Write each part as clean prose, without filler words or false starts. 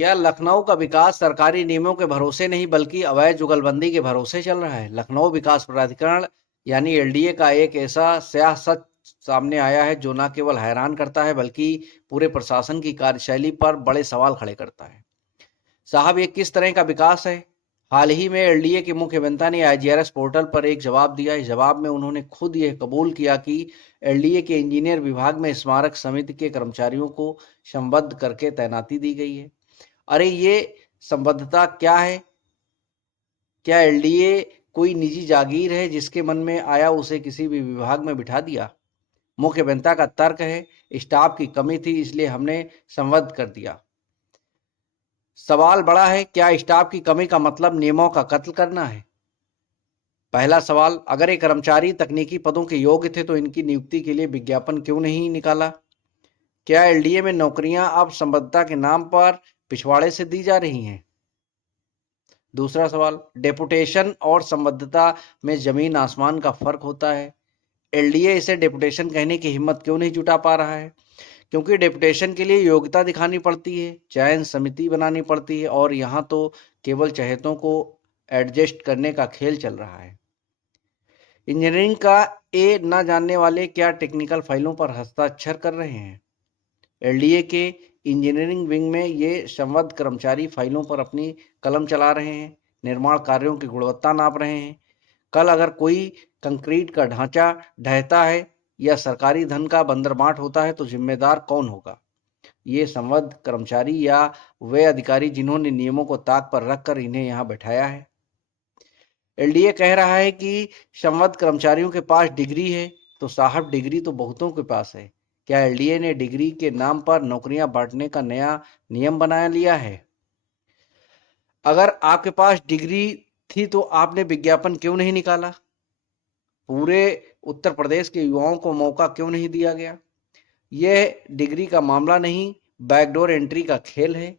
क्या लखनऊ का विकास सरकारी नियमों के भरोसे नहीं बल्कि अवैध जुगलबंदी के भरोसे चल रहा है? लखनऊ विकास प्राधिकरण यानी एलडीए का एक ऐसा स्याह सच सामने आया है जो न केवल हैरान करता है बल्कि पूरे प्रशासन की कार्यशैली पर बड़े सवाल खड़े करता है। साहब, ये किस तरह का विकास है? हाल ही में एलडीए के मुख्य अभियंता ने आईजीआरएस पोर्टल पर एक जवाब दिया। इस जवाब में उन्होंने खुद यह कबूल किया कि एलडीए के इंजीनियर विभाग में स्मारक समिति के कर्मचारियों को संबद्ध करके तैनाती दी गई है। अरे, ये संबद्धता क्या है? क्या एलडीए कोई निजी जागीर है जिसके मन में आया उसे किसी भी विभाग में बिठा दिया? मुख्य अभियंता का तर्क है, स्टाफ की कमी थी इसलिए हमने संबद्ध कर दिया। सवाल बड़ा है, क्या स्टाफ की कमी का मतलब नियमों का कत्ल करना है? पहला सवाल, अगर ये कर्मचारी तकनीकी पदों के योग्य थे तो इनकी नियुक्ति के लिए विज्ञापन क्यों नहीं निकाला? क्या एलडीए में नौकरियां अब संबद्धता के नाम पर पिछवाड़े से दी जा रही हैं? दूसरा सवाल, डेपुटेशन और संबद्धता में जमीन आसमान का फर्क होता है। एलडीए इसे डेपुटेशन कहने की हिम्मत क्यों नहीं जुटा पा रहा है? क्योंकि डेपुटेशन के लिए योग्यता दिखानी पड़ती है, चयन समिति बनानी पड़ती है और यहाँ तो केवल चहेतों को एडजस्ट करने का खेल चल रहा है। इंजीनियरिंग का ए न जानने वाले क्या टेक्निकल फाइलों पर हस्ताक्षर कर रहे हैं? एलडीए के इंजीनियरिंग विंग में ये संबद्ध कर्मचारी फाइलों पर अपनी कलम चला रहे हैं, निर्माण कार्यों की गुणवत्ता नाप रहे हैं। कल अगर कोई कंक्रीट का ढांचा ढहता है या सरकारी धन का बंदरबांट होता है तो जिम्मेदार कौन होगा? ये संबद्ध कर्मचारी या वे अधिकारी जिन्होंने नियमों को ताक पर रखकर इन्हें यहाँ बैठाया है? एलडीए कह रहा है कि संबद्ध कर्मचारियों के पास डिग्री है, तो साहब डिग्री तो बहुतों के पास है। क्या एलडीए ने डिग्री के नाम पर नौकरियां बांटने का नया नियम बना लिया है? अगर आपके पास डिग्री थी तो आपने विज्ञापन क्यों नहीं निकाला? पूरे उत्तर प्रदेश के युवाओं को मौका क्यों नहीं दिया गया? यह डिग्री का मामला नहीं, बैकडोर एंट्री का खेल है।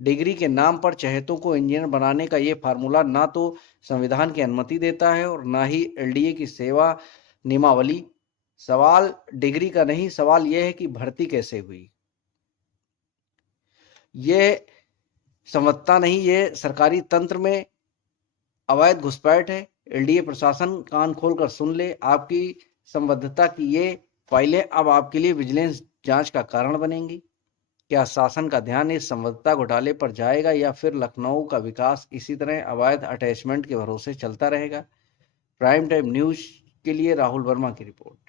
डिग्री के नाम पर चहेतों को इंजीनियर बनाने का ये फार्मूला ना तो संविधान की अनुमति देता है और ना ही एलडीए की सेवा नियमावली। सवाल डिग्री का नहीं, सवाल यह है कि भर्ती कैसे हुई। यह समझता नहीं, ये सरकारी तंत्र में अवैध घुसपैठ है। एलडीए प्रशासन कान खोलकर सुन ले, आपकी संबद्धता की ये फाइलें अब आपके लिए विजिलेंस जांच का कारण बनेंगी। क्या शासन का ध्यान इस संबद्धता घोटाले पर जाएगा या फिर लखनऊ का विकास इसी तरह अवैध अटैचमेंट के भरोसे चलता रहेगा? प्राइम टाइम न्यूज के लिए राहुल वर्मा की रिपोर्ट।